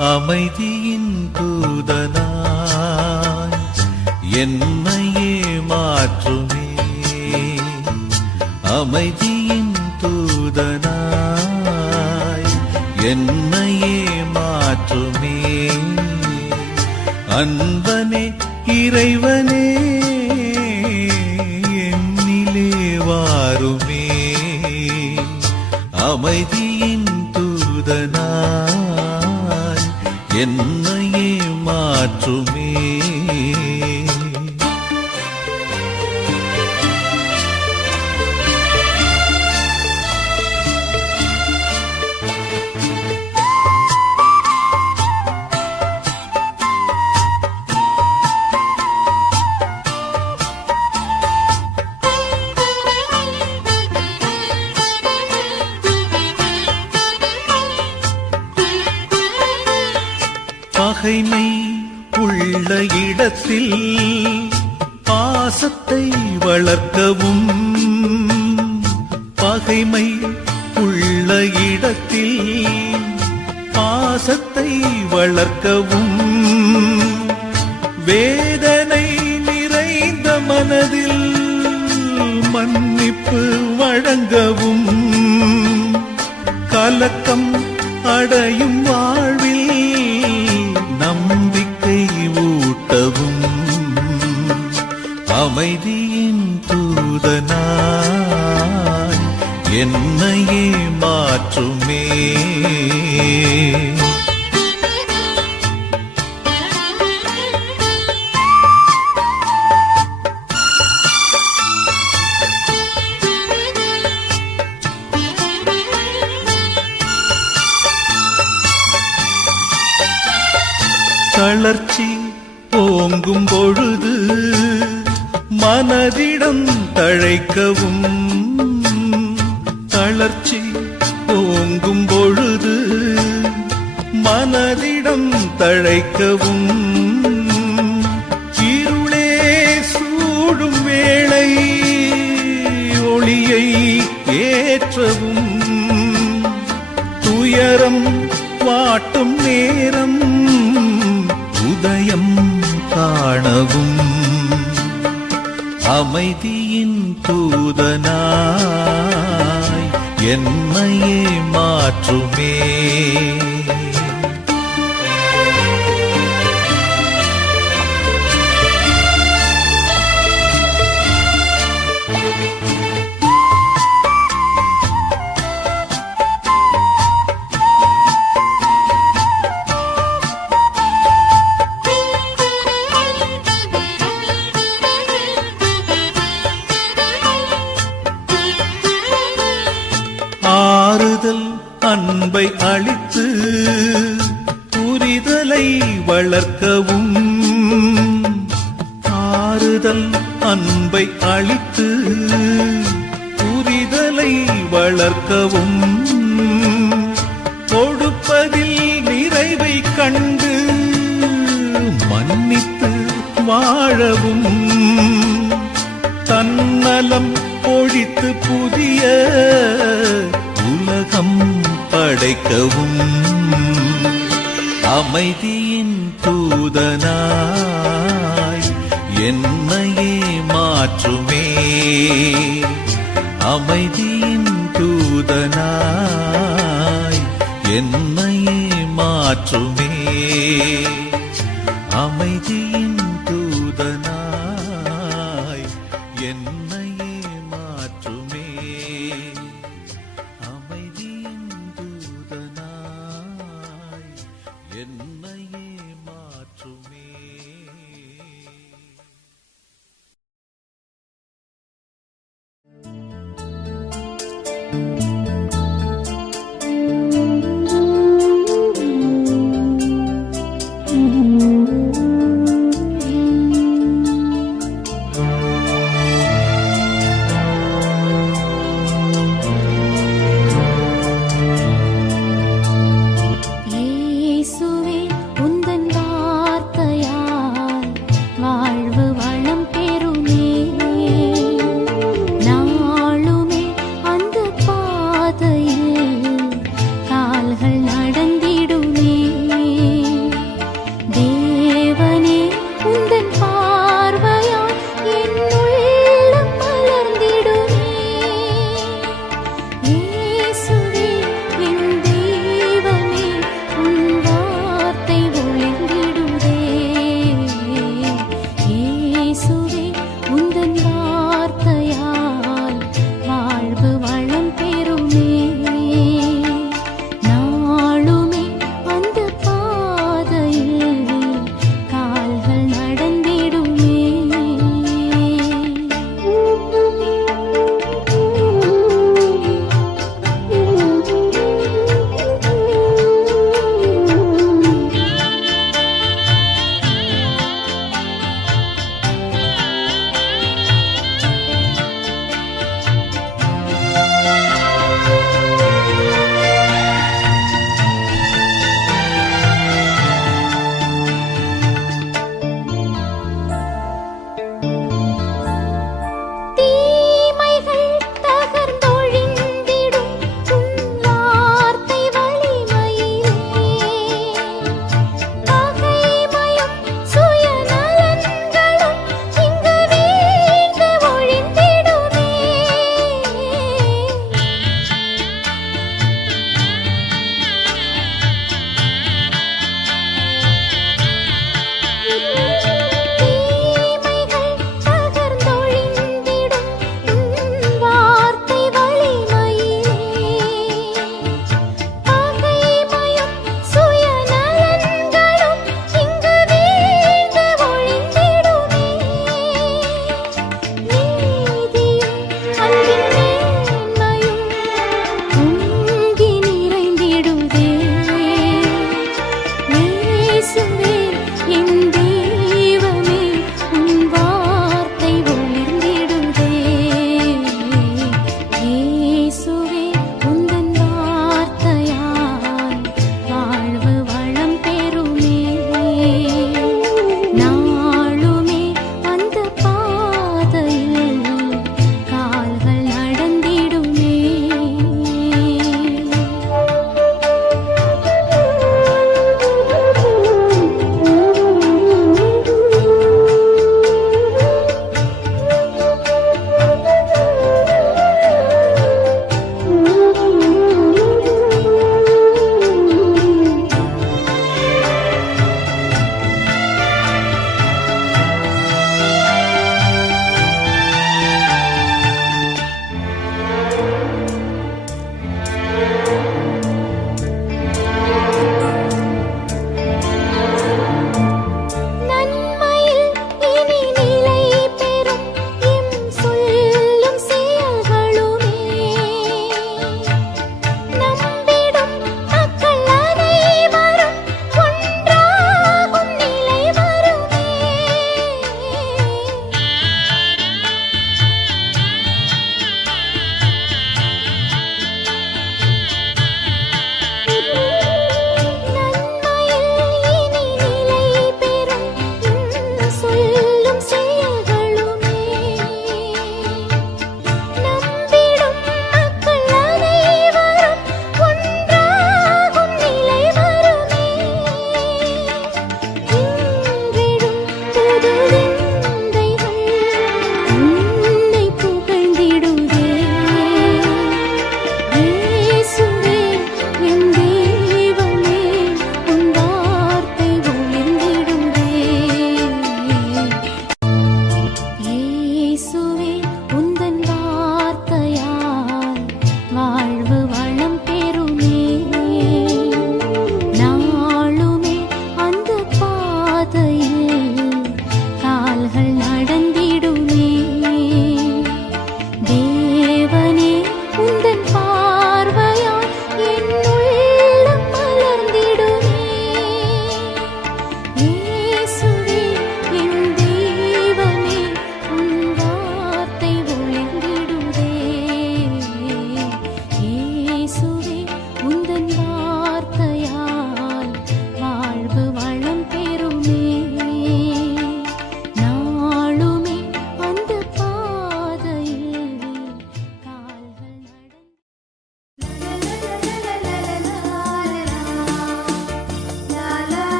அமைதியின் தூதனாய் என்னையே மாற்றுமே. அமைதியின் தூதனாய் என்னையே மாற்றுமே. அன்பனே இறைவனே என்னிலே வாருமே. அமைதியின் தூதனாய் என்னையே மாற்றுமே. பகைமை உள்ள இடத்தில் பாசத்தை வளர்க்கவும். பகைமை உள்ள இடத்தில் பாசத்தை வளர்க்கவும். வேதனை நிறைந்த மனதில் மன்னிப்பு வழங்கவும். கலக்கம் அடையும் வாழ்வில் நம்பிக்கை ஊட்டவும். அமைதியின் தூதனாய் என்னையே மாற்றுமே. தளர்ச்சி ஓங்கும் பொழுது மனதிடம் தழைக்கவும். தளர்ச்சி ஓங்கும் பொழுது மனதிடம் தழைக்கவும். இருளே சூடும் வேளை ஒளியை ஏற்றவும். துயரம் வாட்டும் நேரம் உதயம் காணவும். அமைதியின் தூதனாய் என்னையே மாற்றுமே. ஆறுதல் அன்பை அளித்து புரிதலை வளர்க்கவும். ஆறுதல் அன்பை அளித்து புரிதலை வளர்க்கவும். கொடுப்பதில் நிறைவை கண்டு மன்னித்து வாழவும். தன்னலம் ஒழித்து புதிய உலகம் படைக்கவும். அமைதியின் தூதனாய் என்னையே மாற்றுமே. அமைதியின் தூதனாய் என்னையே மாற்றுமே. அமைதியின் தூதனாய் என்னையே மாற்றுமே. அமைதியின் தூதனாய் என்னையே மாற்றுமே.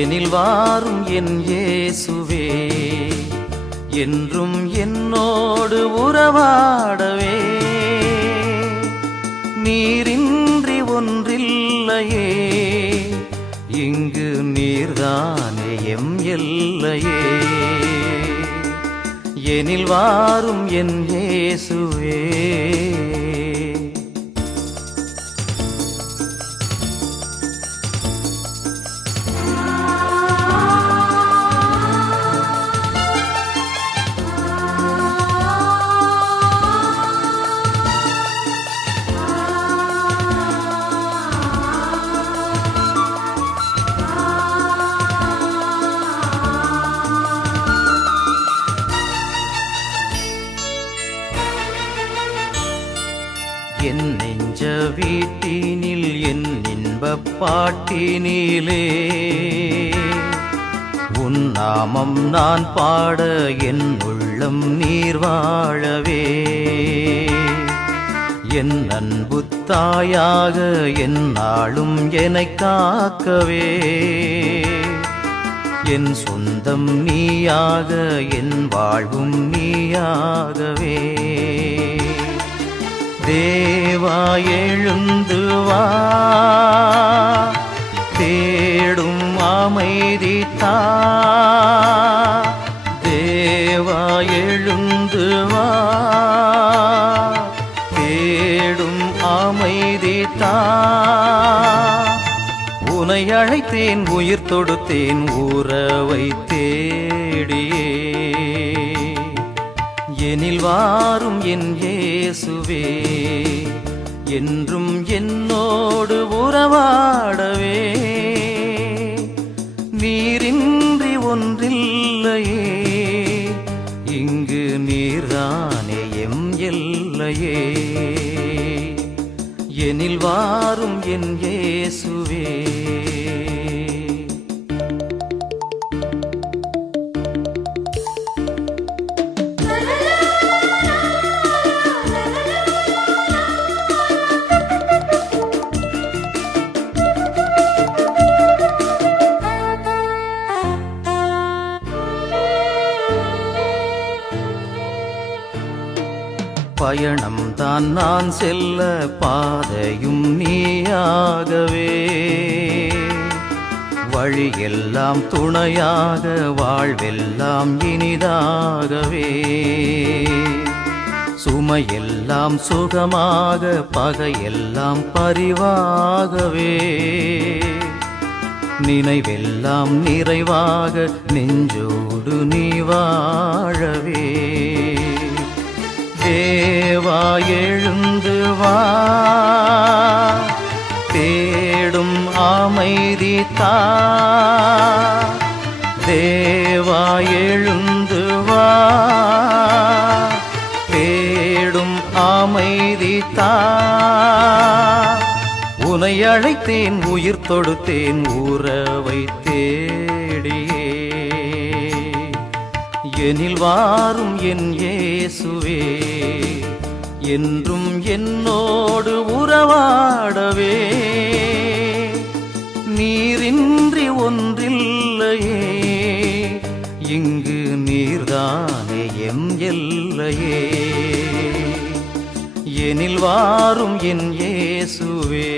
எனில் வாரும் என் இயேசுவே, என்றும் என்னோடு உறவாடவே. நீரின்றி ஒன்றில்லையே, இங்கு நீர்தானே எம் எல்லையே. எனில் வாரும் என் இயேசுவே. என் நெஞ்ச வீட்டினில் என் இன்பப் பாட்டினிலே உன் நாமம் நான் பாட என் உள்ளம் நீர் வாழவே. என் அன்பு தாயாக என் நாளும் என்னைக் காக்கவே. என் சொந்தம் நீயாக என் வாழ்வும் நீயாகவே. தேவா எழுந்து வா, தேடும் அமைதி தா. தேவா எழுந்து வா, தேடும் அமைதி தா. உனை அழைத்தேன் உயிர் தொடுத்தேன் உறவை தேடியே. எனில் வாரும் என் இயேசுவே, என்றும் என்னோடு உறவாடவே. நீரின்றி ஒன்றில்லையே, இங்கு நீர்தானே எம் எல்லையே. எனில் வாரும் என் இயேசுவே. பயணம் தான் நான் செல்ல பாதையும் நீயாகவே. வழியெல்லாம் துணையாக வாழ்வெல்லாம் இனிதாகவே. சுமையெல்லாம் சுகமாக பகையெல்லாம் பரிவாகவே. நினைவெல்லாம் நிறைவாக நெஞ்சோடு நீ வாழவே. தேவா எழுந்து வா, தேடும் அமைதி தா. தேவா எழுந்து வா, தேடும் அமைதி தா. உனை அழைத்தேன் உயிர் தொடுத்தேன் உறவை தேடியே. எனில் வாரும் என் இயேசுவே, என்றும் என்னோடு உறவாடவே. நீரின்றி ஒன்றில்லையே, இங்கு நீர்தானே எம் எல்லையே. எனில் வாரும் என் இயேசுவே.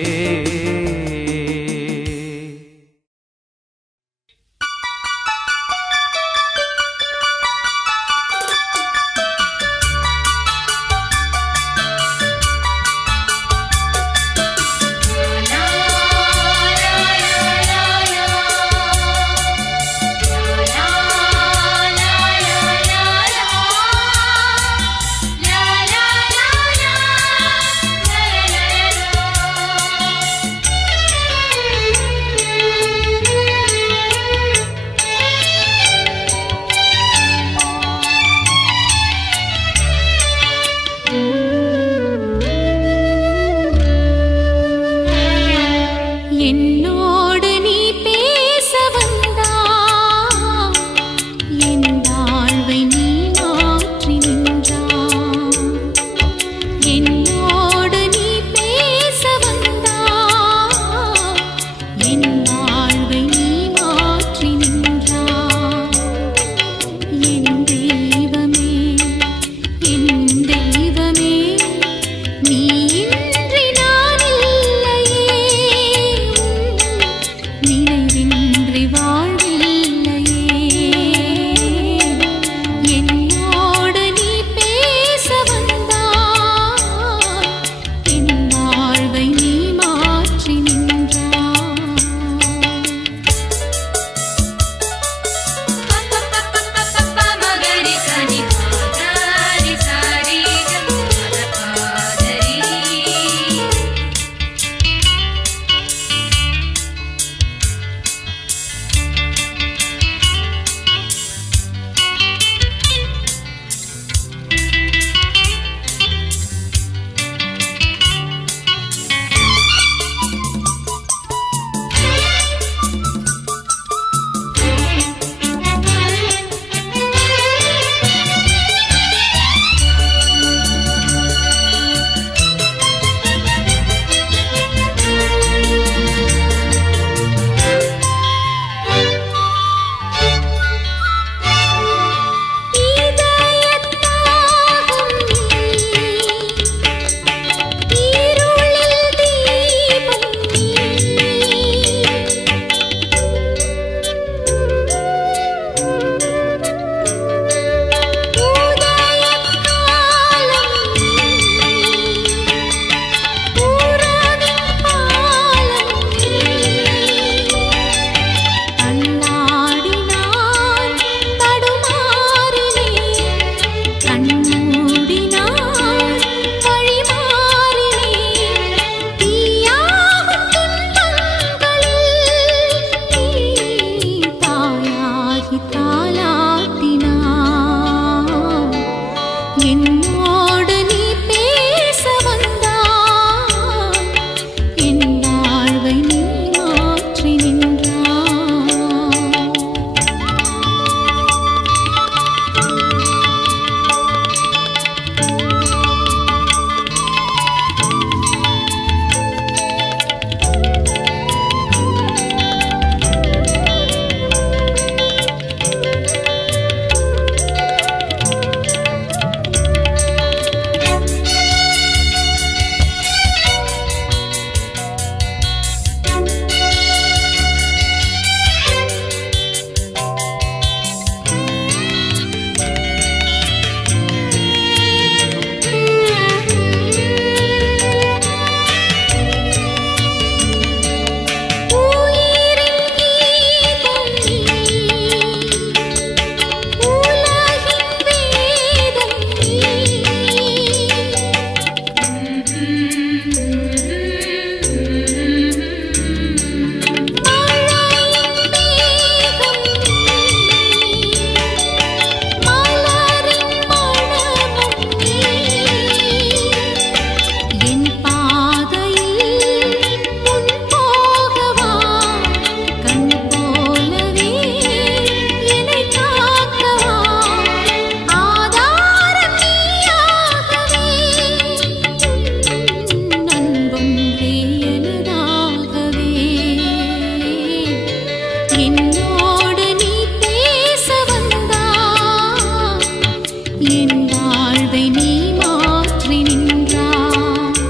என் வாழ்வை நீ மாற்றி நின்றாய்.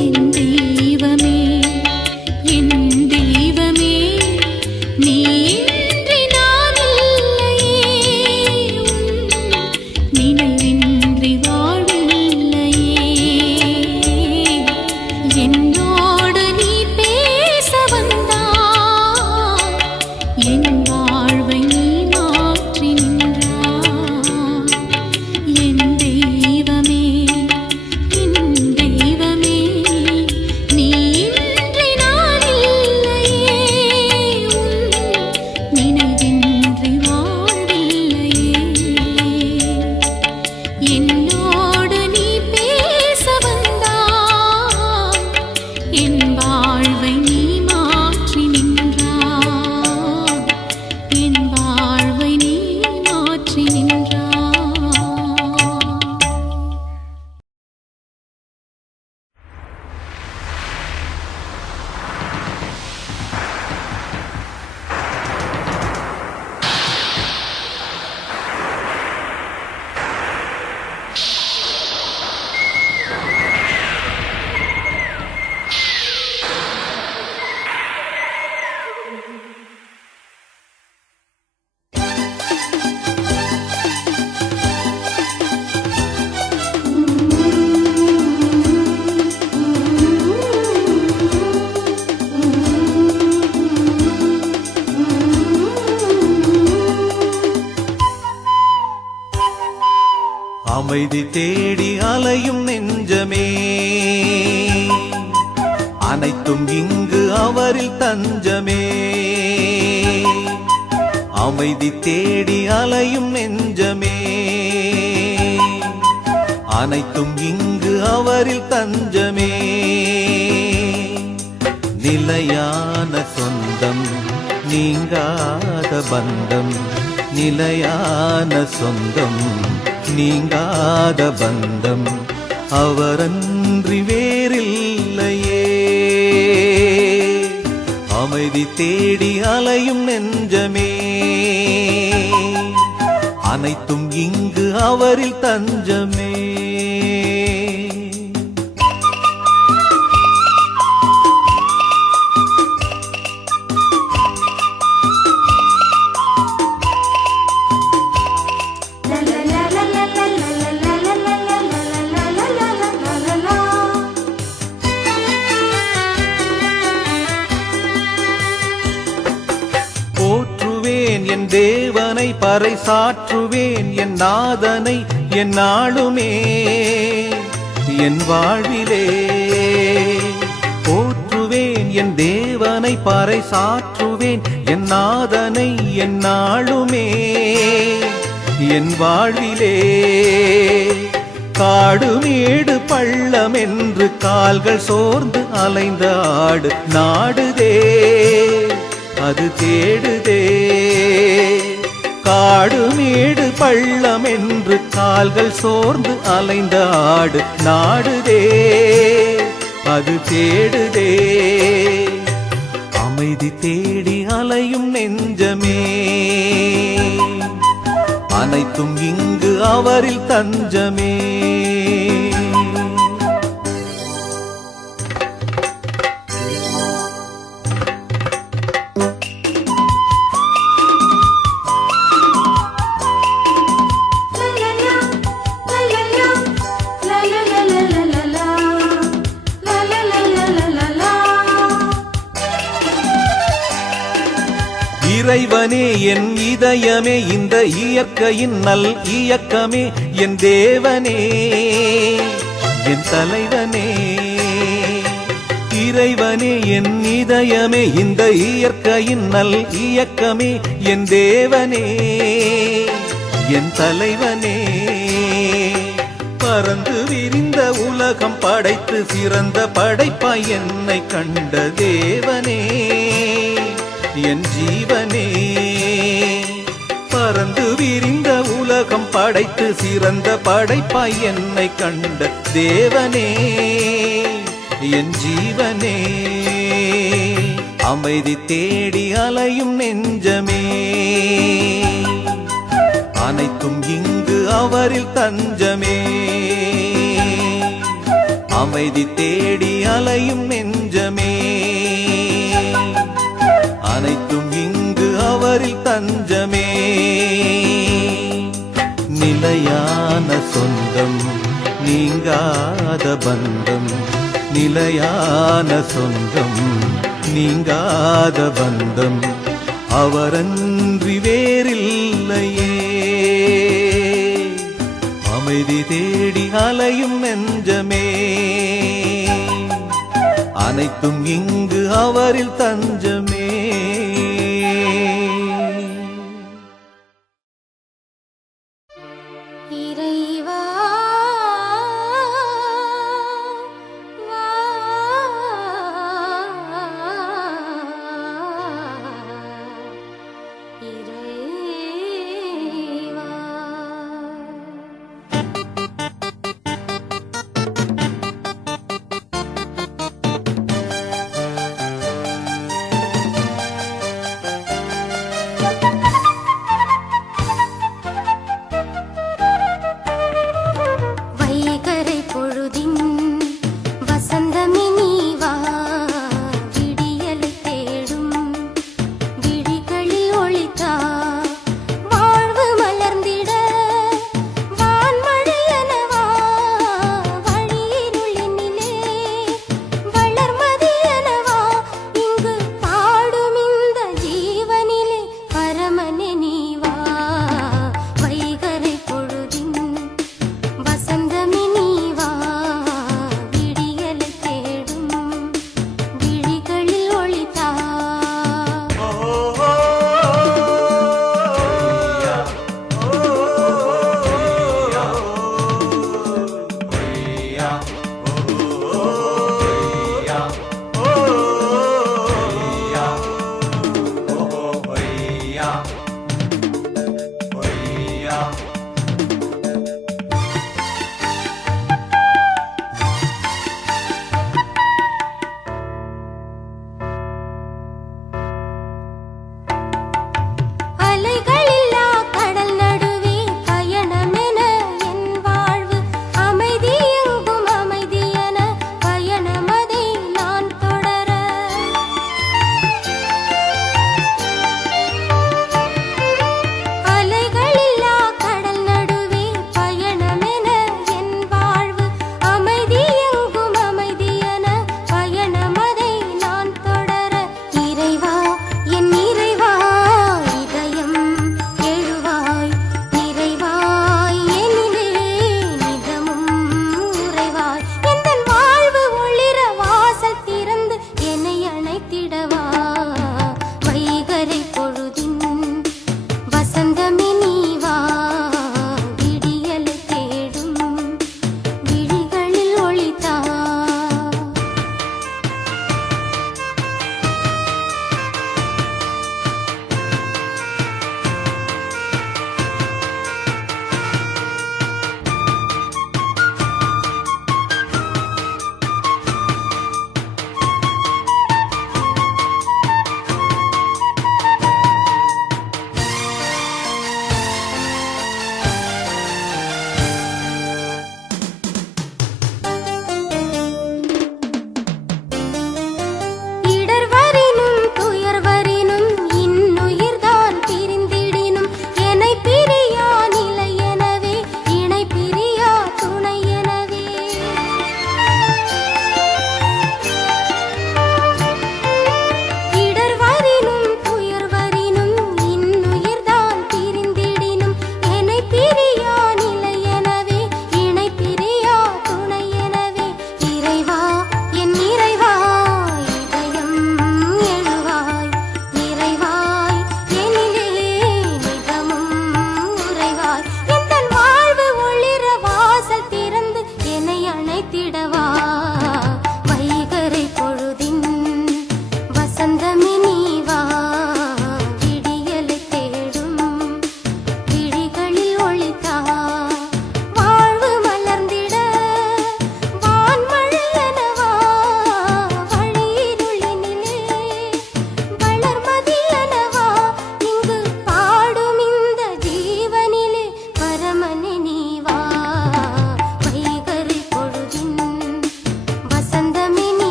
என் தெய்வமே, என் தெய்வமே, நீ இன்றி நான் இல்லையே. உன் நினைவின்றி வாழ்வில்லையே. என்னோடு நீ பேச வந்தாய். என் வாழ்வை நீ மாற்றி நின்றாய். என் தெய்வமே, என் தெய்வமே, நீ இன்றி நான் இல்லையே. உன் நினைவின்றி வாழ்வில்லையே. என்னோடு நீ பேச வந்தாய். என் வாழ்வை நீ மாற்றி நின்றாய். என் வாழ்வை நீ மாற்றி நின்றாய். அமைதி தேடி அலையும் நெஞ்சமே, அனைத்தும் இங்கு அவரில் தஞ்சமே. அமைதி தேடி அலையும் நெஞ்சமே, அனைத்தும் இங்கு அவரில் தஞ்சமே. நிலையான சொந்தம், நீங்காத பந்தம், நிலையான சொந்தம், நீங்காத பந்தம், அவரன்றி வேறில்லையே. அமைதி தேடி அலையும் நெஞ்சமே, அனைத்தும் இங்கு அவரில் தஞ்சமே. போற்றுவேன் என் தேவனை, பறைசாற்றுவேன் என் நாதனை என் நாளுமே என் வாழ்விலே. போற்றுவேன் என் தேவனை, பறைசாற்றுவேன் என் நாதனை என் நாளுமே என் வாழ்விலே. காடு மேடு பள்ளம் என்று கால்கள் சோர்ந்து அலைந்த ஆடு நாடுதே, அது தேடுதே. காடு மேடு பள்ளம் என்று கால்கள் சோர்ந்து அலைந்த ஆடு நாடுதே, அது தேடுதே. அமைதி தேடி அலையும் நெஞ்சமே, அனைத்தும் இங்கு அவரில் தஞ்சமே. இறைவனே என் இதயமே, இந்த இயற்கையின் நல் இயக்கமே, என் தேவனே என் தலைவனே. இறைவனே என் இதயமே, இந்த இயற்கையின் நல் இயக்கமே, என் தேவனே என் தலைவனே. பறந்து விரிந்த உலகம் படைத்து சிறந்த படைப்பாய் என்னை கண்ட தேவனே என் ஜீவனே. பறந்து விரிந்த உலகம் படைத்து சிறந்த படைப்பாய் என்னை கண்ட தேவனே என் ஜீவனே. அமைதி தேடி அலையும் நெஞ்சமே, அனைத்தும் இங்கு அவரில் தஞ்சமே. அமைதி தேடி அலையும் நெஞ்சமே, அனைத்தும் இங்கு அவரில் தஞ்சமே. நிலையான சொந்தம் நீங்காத பந்தம், நிலையான சொந்தம் நீங்காத பந்தம் அவரன்றி வேறில்லையே. அமைதி தேடி அலையும் நெஞ்சமே, அனைத்தும் இங்கு அவரில் தஞ்சமே. இறைவா வா, இறைவா.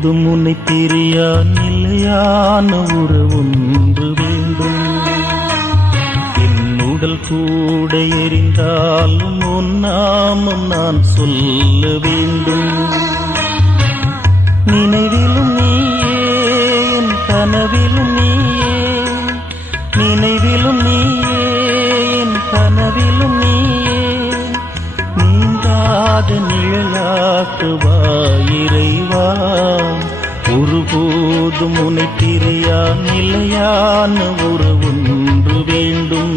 ஒருபோதும் உன்னை பிரியா நிலையான உறவொன்று வேண்டும். என் உடல் கூட எரிந்தாலும் உன் நாமம் நான் சொல்ல வேண்டும். நினைவிலும் நீயே, என் கனவிலும் நீயே, நினைவிலும் நீயே, என் கனவிலும் நீயே, நீங்காத நிழலாக்குவா இறைவா. ஒருபோதும் உன்னை பிரியா நிலையான உறவொன்று வேண்டும்.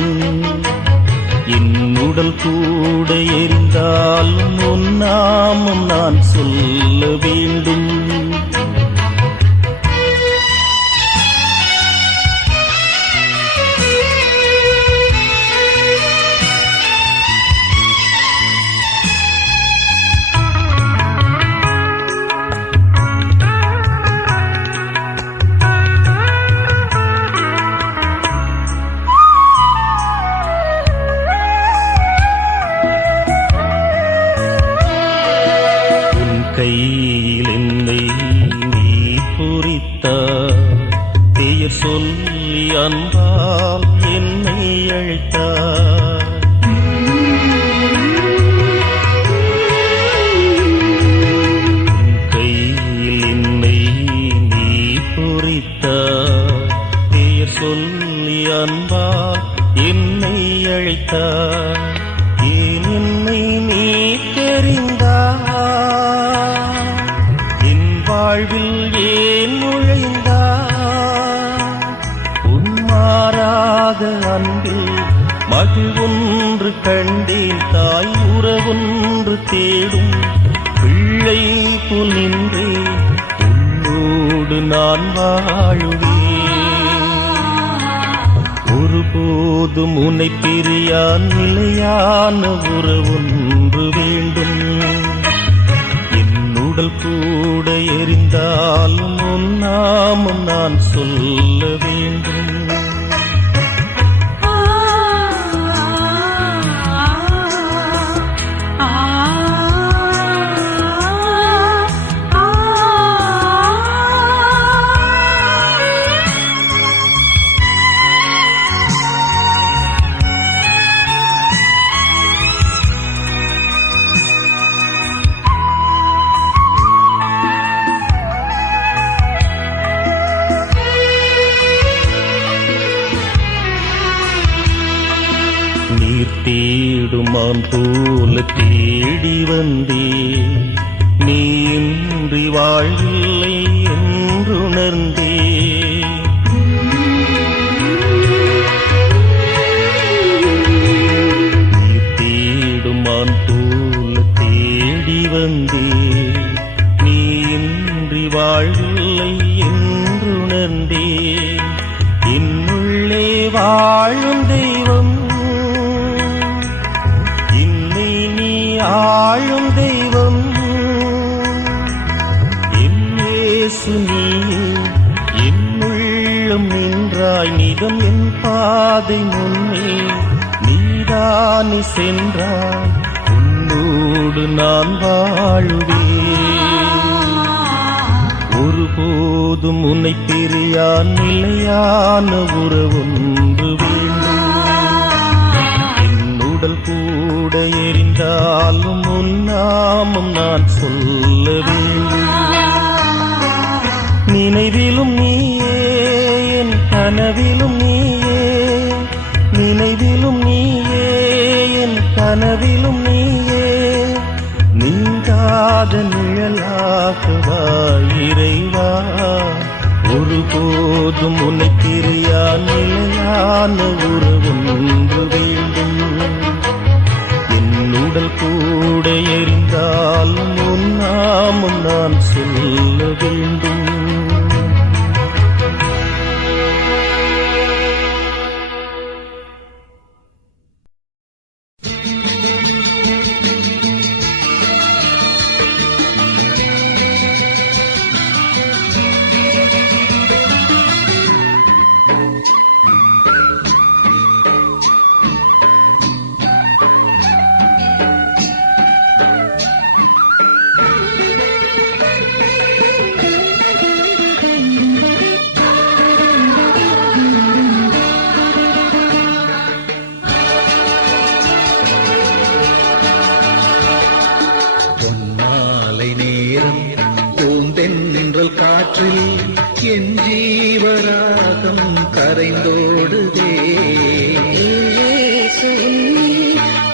என் உடல் கூட எரிந்தாலும் உன் நாமம் நான் சொல்ல வேண்டும். கையில் என்னை நீ பொறித்தாய், பெயர் சொல்லி அன்பால் என்னை அழைத்தாய். கையில் என்னை நீ பொறித்தாய், பெயர் சொல்லி அன்பால் என்னை அழைத்தாய். ஏன் என்னை நீ தெரிந்தாய், வாழ்வில் ஏன் நுழைந்தாய். உன்மாறாத அன்பில் மகிழ்வொன்று கண்டேன், தாய் உறவொன்று தேடும் பிள்ளை போல் நின்றேன். உன்னோடு நான் வாழுவேன். ஒருபோதும் உன்னை பிரியா நிலையான உறவொன்று வேண்டும். உடல் கூட எரிந்தாலும் உன் நாமம் நான் சொல்ல வேண்டும். நீர் தேடுமான் போல தேடி வந்தே, நீ இன்றி வாழ்வில்லை என்றுணர்ந்தே. நீர் தேடுமான் போல தேடி வந்தே, நீ இன்றி வாழ்வில்லை என்றுணர்ந்தே. என்னுள்ளே வாழும் தெய்வம், ஆளும் தெய்வம், என் இயேசு நீயே. என்னுள்ளம் நின்றாய் நிதம் என் பாதை முன்னே. நீதானே சென்றாய், உன்னோடு நான் வாழுவேன். ஒருபோதும் உன்னை பிரியா நிலையான உறவொன்று வேண்டும். உடல் கூட எரிந்தாலும் உன் நாமம் நான் சொல்ல வேண்டும். நினைவிலும் நீயே, என் கனவிலும் நீயே, நினைவிலும் நீயே, என் கனவிலும் நீயே, நீங்காத நிழலாக்குவா இறைவா. ஒருபோதும் உன்னை பிரியா நிலையான உறவொன்று வேண்டும். உடல் கூட எரிந்தாலும் உன் நாமம் நான் சொல்ல வேண்டும். கரைந்தோடுதே.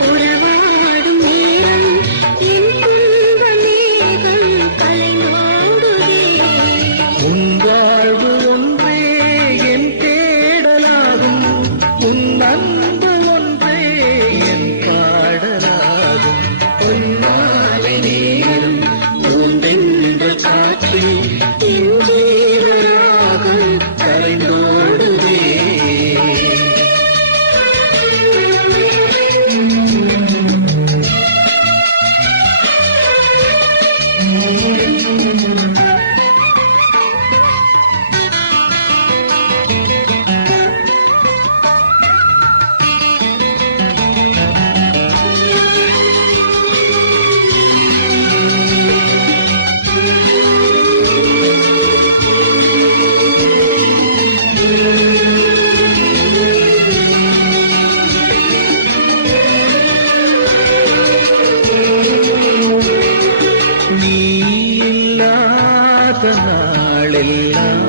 உறவாடும் நேரம் என் துன்ப மேகம் கலைந்தோடுதே. உன் வாழ்வு ஒன்றே என் தேடலாகும், உன் அன்பு ஒன்றே என் பாடலாகும். பொன்னாலை நேரம் பூந்தென்ற காற்றில் என் ஜீவராகம் கரைந்தோடுதே. நீ இல்லாத நாளெல்லாம்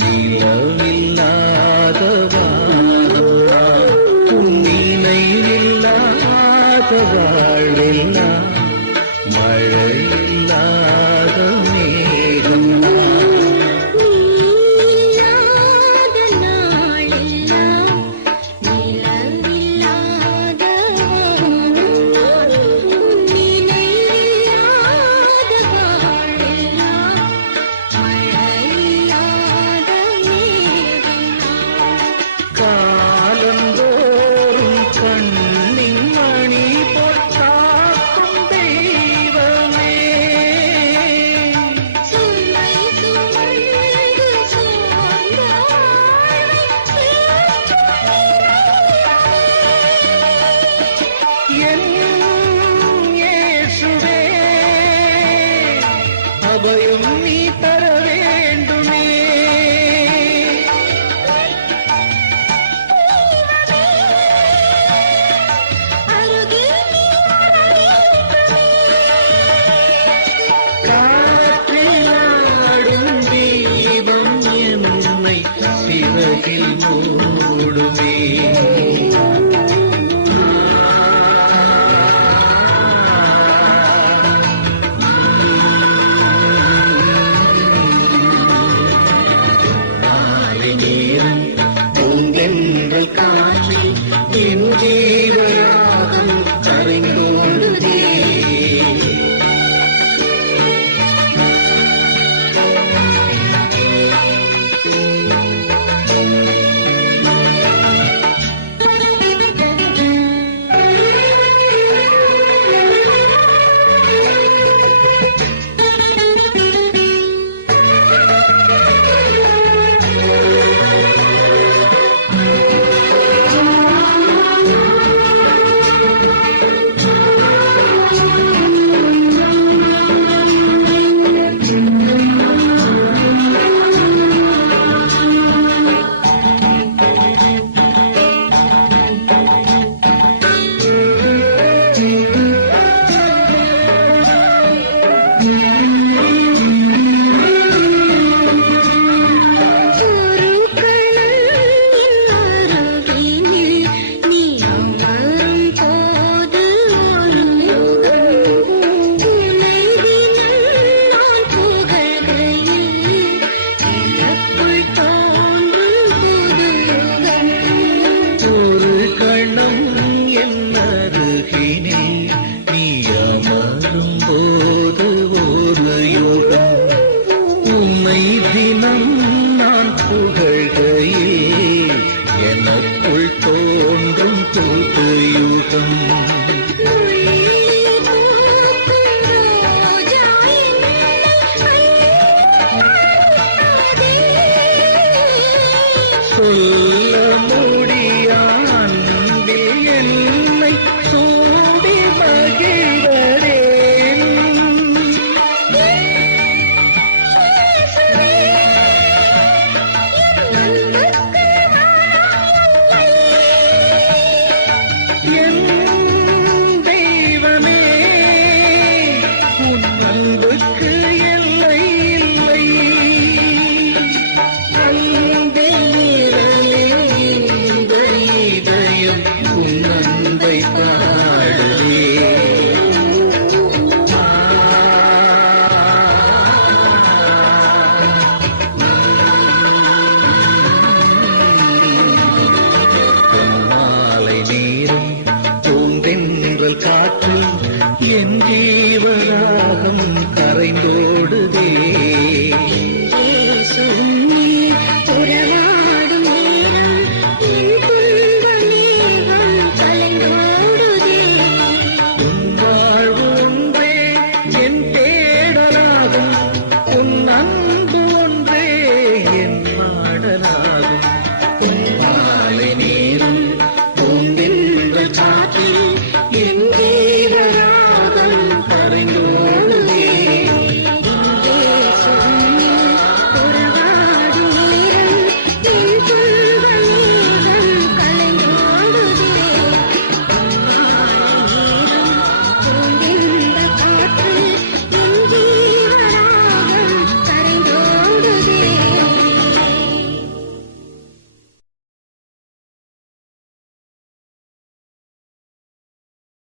நிலவில்லாத வானம், உன் நினைவில்லாத வாழ்வெல்லாம் மழையில்லாத மேகம். இல்லாத நாளெல்லாம் நிலவில்லாத வானம், நினைவில்லாத வாழ்வெல்லாம் மழையில்லாத மேகம். காலந்தோறும் கண்ணின் மணி பொற்காக்கும் தெய்வமே. சுமை சுமந்து சோர்ந்த என் இயேசுவே, அபயம் நீ தர வேண்டுமே. காற்றிலாடும் தீபம் என்னை சிறகில் மூடுமே. மாலை நேரம் பூந்தென்றல் காற்றில் என் ஜீவராகம் கரைந்தோடுதே. சொல்ல முடியா அன்பில் என்னை சூடி மகிழ்வரேன். என் தெய்வமே, உன் அன்புக்கு எல்லை இல்லை. அன்பில் உன் அன்பை பாடுவே. பொன்மாலை நேரம் பூந்தென்றல் காற்று என் ஜீவரா